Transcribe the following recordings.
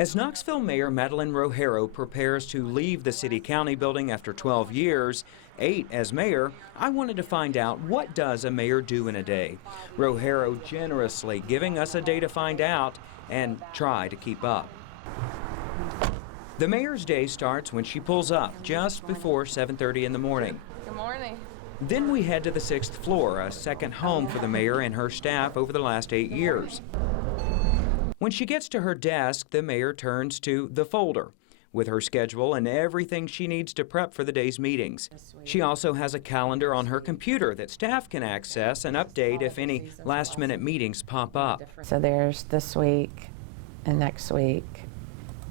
As Knoxville Mayor Madeline Rogero prepares to leave the city-county building after 12 years, 8 as mayor, I wanted to find out, what does a mayor do in a day? Rogero generously giving us a day to find out and try to keep up. The mayor's day starts when she pulls up just before 7:30 in the morning. Good morning. Then we head to the 6th floor, a second home for the mayor and her staff over the last 8 years. When she gets to her desk, the mayor turns to the folder with her schedule and everything she needs to prep for the day's meetings. She also has a calendar on her computer that staff can access and update if any last-minute meetings pop up. So there's this week and next week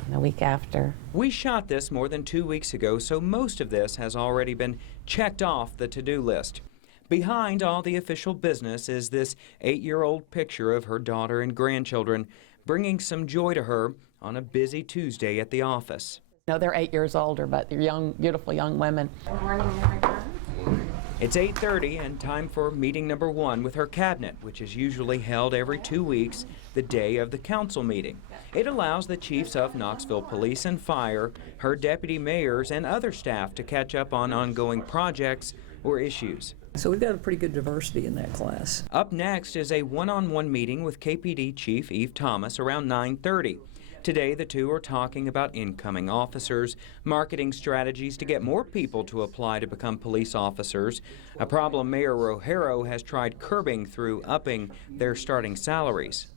and the week after. We shot this more than 2 weeks ago, so most of this has already been checked off the to-do list. Behind all the official business is this 8-year-old picture of her daughter and grandchildren, bringing some joy to her on a busy Tuesday at the office. No, they're 8 years older, but they're young, beautiful young women. Good morning, everyone. It's 8:30 and time for meeting number 1 with her cabinet, which is usually held every 2 weeks, the day of the council meeting. It allows the chiefs of Knoxville Police and Fire, her deputy mayors, and other staff to catch up on ongoing projects or issues. So we've got a pretty good diversity in that class. Up next is a one-on-one meeting with KPD Chief Eve Thomas around 9:30. Today, the two are talking about incoming officers, marketing strategies to get more people to apply to become police officers, a problem Mayor Rogero has tried curbing through upping their starting salaries.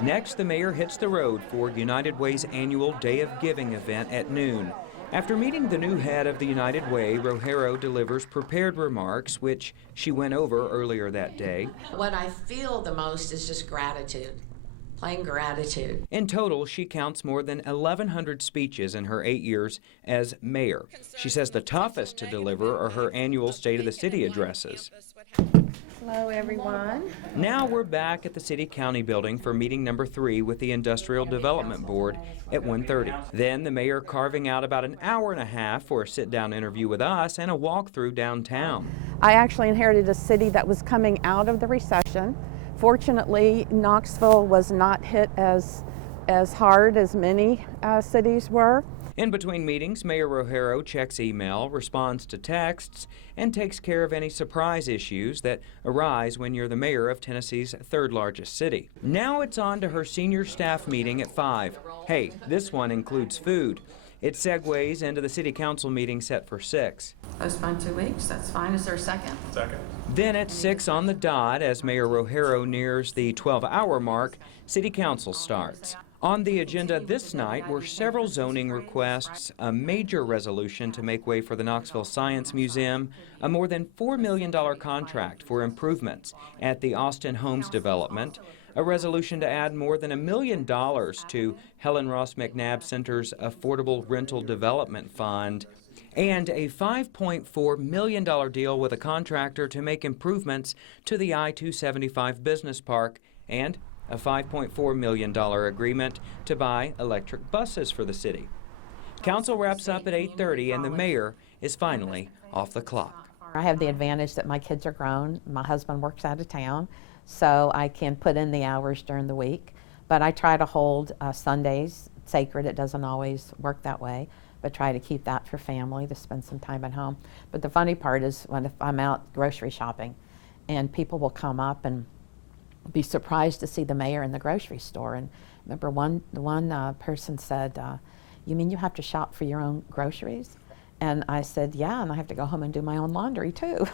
Next, the mayor hits the road for United Way's annual Day of Giving event at noon. After meeting the new head of the United Way, Rogero delivers prepared remarks, which she went over earlier that day. What I feel the most is just gratitude, plain gratitude. In total, she counts more than 1,100 speeches in her 8 years as mayor. She says the toughest to deliver are her annual State of the City addresses. Hello, everyone. Now we're back at the City-County building for meeting number 3 with the Industrial Development Board at 1:30. Then the mayor carving out about an hour and a half for a sit-down interview with us and a walkthrough downtown. I actually inherited a city that was coming out of the recession. Fortunately, Knoxville was not hit as hard as many cities were. In between meetings, Mayor Rogero checks email, responds to texts, and takes care of any surprise issues that arise when you're the mayor of Tennessee's 3rd largest city. Now it's on to her senior staff meeting at 5. Hey, this one includes food. It segues into the city council meeting set for 6. Postpone 2 weeks, that's fine. Is there a second? Second. Then at 6 on the dot, as Mayor Rogero nears the 12-hour mark, city council starts. On the agenda this night were several zoning requests, a major resolution to make way for the Knoxville Science Museum, a more than $4 million contract for improvements at the Austin Homes development, a resolution to add more than $1 million to Helen Ross McNabb Center's Affordable Rental Development Fund, and a $5.4 million deal with a contractor to make improvements to the I-275 Business Park, and a $5.4 million agreement to buy electric buses for the city. Council wraps up at 8:30 and the mayor is finally off the clock. I have the advantage that my kids are grown. My husband works out of town, so I can put in the hours during the week. But I try to hold Sundays sacred. It doesn't always work that way, but try to keep that for family, to spend some time at home. But the funny part is if I'm out grocery shopping and people will come up and be surprised to see the mayor in the grocery store. And remember one person said, you mean you have to shop for your own groceries? And I said, yeah, and I have to go home and do my own laundry too.